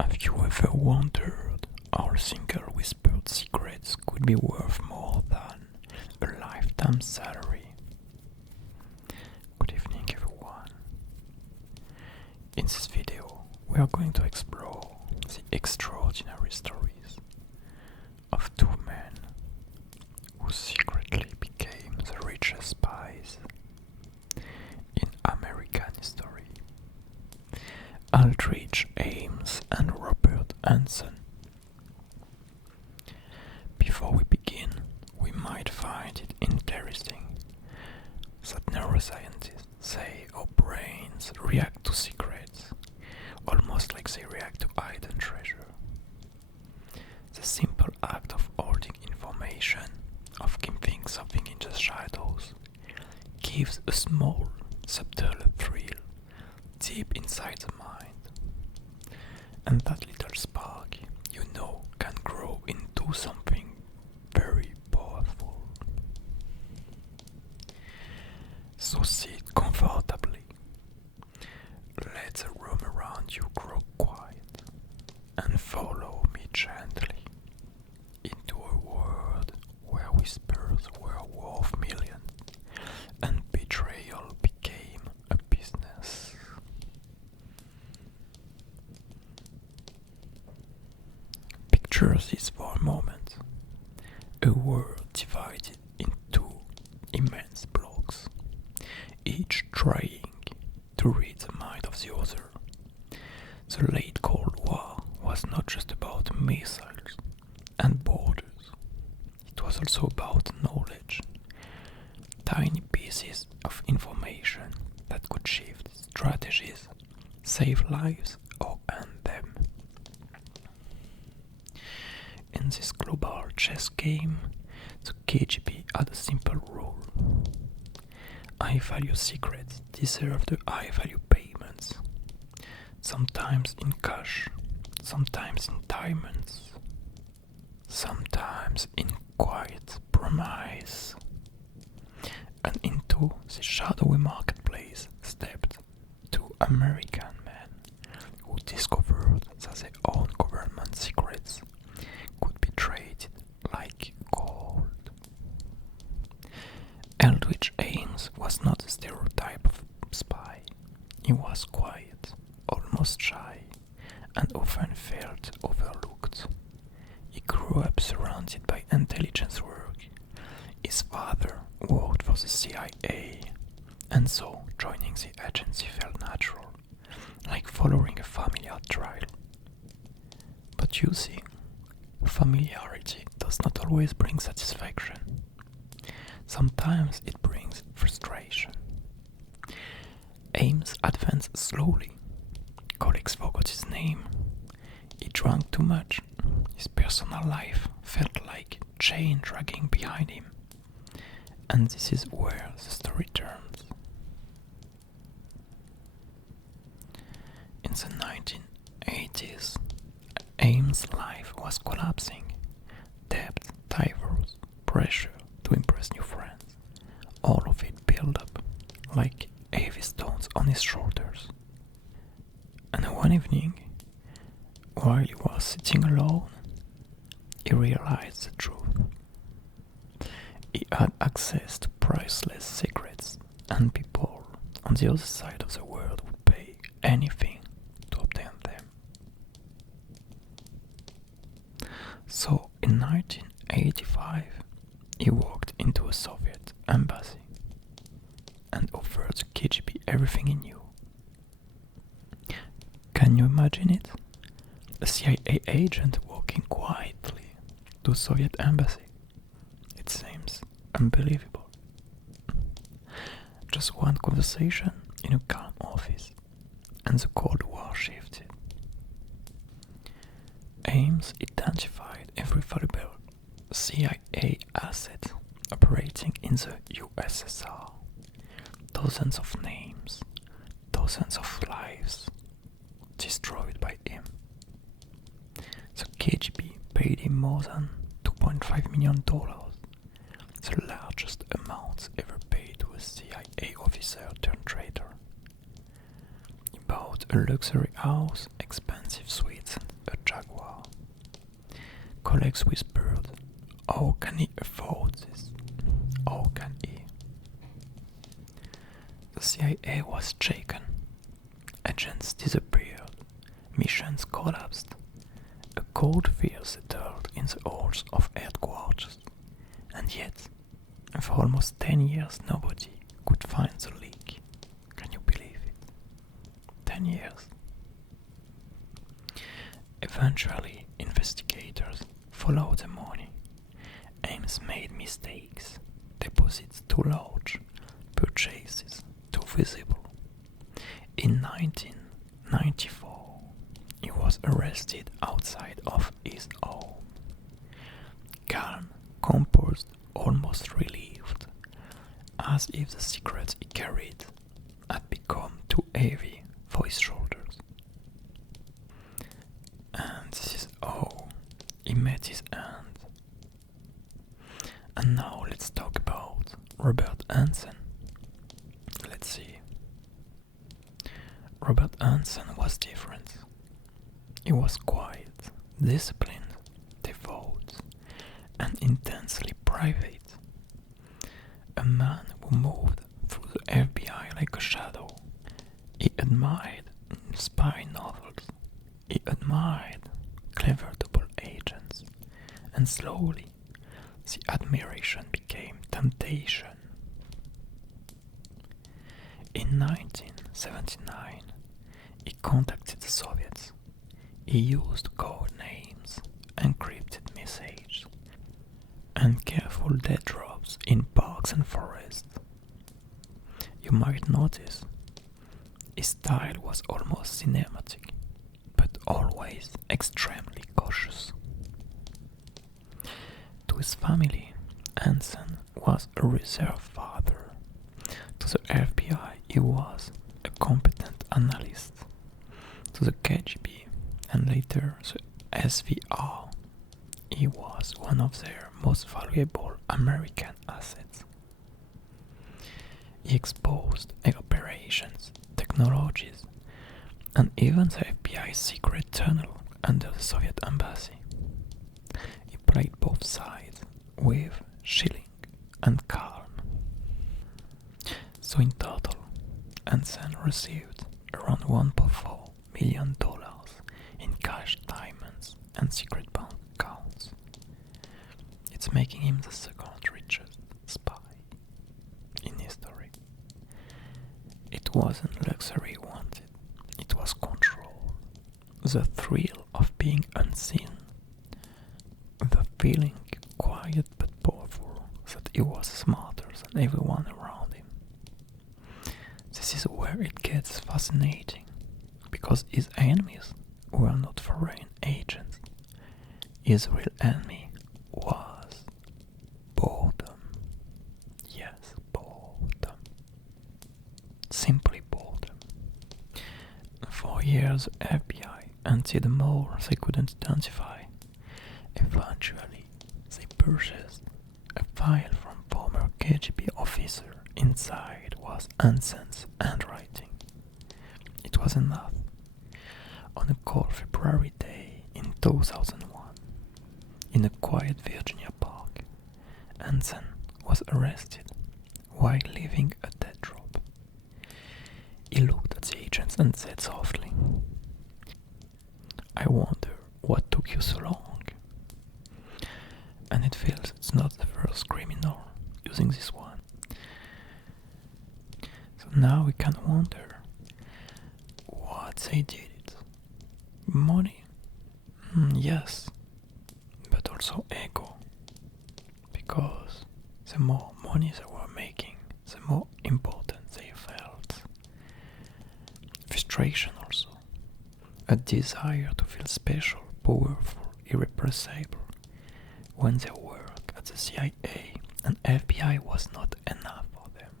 Have you ever wondered how a single whispered secret could be worth more than a lifetime salary? Good evening, everyone. In this video, we are going to explore the extraordinary stories of two men who secretly became the richest spies in American history. Aldrich Ames and Hanssen. Before we begin, we might find it interesting that neuroscientists say our brains react to secrets almost like they react to hidden treasure. The simple act of holding information, of keeping something in the shadows, gives a small, subtle thrill deep inside the mind. And that little spark, can grow into something very powerful. So sit comfortably. Let the room around you grow quiet and follow me gently into a world where whispers were worth millions and betrayal became a business. Picture this for a moment. A world divided into immense blocks, each trying to read the mind of the other. The late Cold War was not just about missiles and borders. It was also about knowledge. Tiny pieces of information that could shift strategies, save lives, or end them. In this global chess game, the KGB had a simple rule. High-value secrets deserve the high-value payments, sometimes in cash, sometimes in diamonds, sometimes in quiet promise. And into the shadowy marketplace stepped two American men who discovered that their own government secrets could be traded like gold. Aldrich Ames was not a stereotype of spy. He was quiet, almost shy, and often felt overlooked. He grew up surrounded by intelligence work. His father worked for the CIA, and so joining the agency felt natural, like following a familiar trail. But you see, familiarity does not always bring satisfaction. Sometimes it brings frustration. Ames advanced slowly. Colleagues forgot his name. He drank too much. His personal life felt like chain dragging behind him. And this is where the story turns. In the 1980s, Ames' life was collapsing. Debt, divorce, pressure to impress new friends. All of it built up like heavy stones on his shoulders. And one evening, while he was sitting alone, he realized the truth. He had access to priceless secrets, and people on the other side of the world would pay anything to obtain them. So in 1985, he walked into a Soviet embassy and offered the KGB everything he knew. Can you imagine it? A CIA agent walking quietly to a Soviet embassy. It seems unbelievable. Just one conversation in a calm office, and the Cold War shifted. Ames identified every valuable CIA asset operating in the USSR. Dozens of names, dozens of lives destroyed by him. The KGB paid him more than $2.5 million, the largest amount ever paid to a CIA officer turned traitor. He bought a luxury house, expensive suites and colleagues whispered, "How can he afford this? How can he?" The CIA was shaken. Agents disappeared. Missions collapsed. A cold fear settled in the halls of headquarters. And yet, for almost 10 years, nobody could find the leak. Can you believe it? 10 years. Eventually, investigators followed the money. Ames made mistakes, deposits too large, purchases too visible. In 1994, he was arrested outside of his home. Calm, composed, almost relieved, as if the secrets he carried had become too heavy for his shoulders. And this is how he met his end. And now let's talk about Robert Hanssen. Let's see. Robert Hanssen was different. He was quiet, disciplined, devout, and intensely private. A man who moved through the FBI like a shadow. He admired spy novels. He admired clever double agents. And slowly, the admiration became temptation. In 1979, he contacted the Soviets. He used code names, encrypted messages, and careful dead drops in parks and forests. You might notice his style was almost cinematic, but always extremely cautious. To his family, Hanssen was a reserved father. To the FBI, he was a competent analyst. To the KGB and later the SVR, he was one of their most valuable American assets. He exposed operations, technologies, and even the FBI's secret tunnel under the Soviet embassy. He played both sides with chilling and calm. So in total, Hanssen received around $1.4 million in cash, diamonds, and secret bank accounts. It's making him the second richest spy in history. It wasn't luxury he wanted, it was control. The thrill of being unseen. The feeling, quiet but powerful, that he was smarter than everyone around him. This is where it gets fascinating, because his enemies were not foreign agents. His real enemy was boredom. Yes, boredom. Simply boredom. For years, the FBI hunted more they couldn't identify. Eventually, they purchased a file from former KGB officer. Inside was Hanssen's handwriting. It was enough. On a cold February day in 2001, in a quiet Virginia park, Hanssen was arrested while leaving a dead drop. He looked at the agents and said softly, "I wonder what took you so long." And it feels it's not the first criminal using this one. So now we can wonder what they did it. Money? Yes, but also ego. Because the more money they were making, the more important they felt. Frustration also. A desire to feel special, powerful, irrepressible. When their work at the CIA and FBI was not enough for them.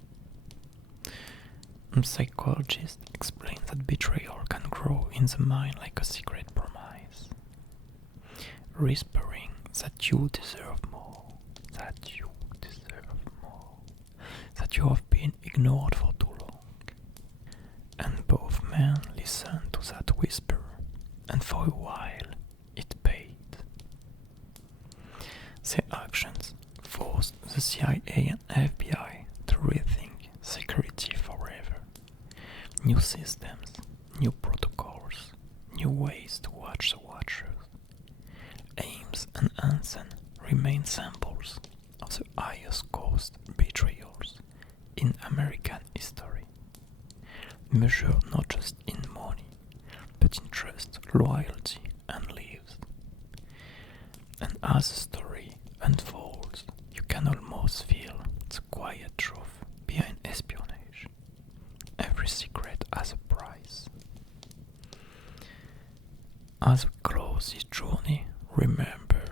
A psychologist explains that betrayal can grow in the mind like a secret promise, whispering that you deserve more, that you deserve more, that you have been ignored for too long. And both men listened to that whisper, and for a while it paid. Their actions forced the CIA and FBI to rethink security forever. New systems, new protocols, new ways to watch the watchers. Ames and Hanssen remain samples of the highest cost betrayals in American history, measured not just in money, but in trust, loyalty, and lives. And as the story unfolds, you can almost feel the quiet truth behind espionage. Every secret has a price. As we close this journey, remember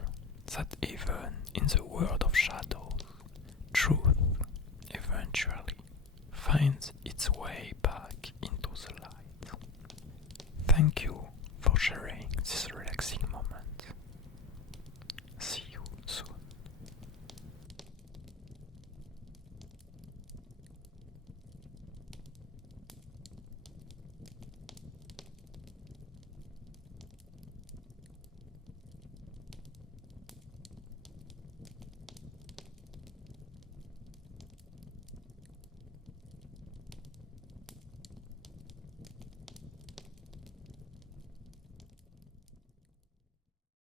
that even in the world of shadows, truth eventually finds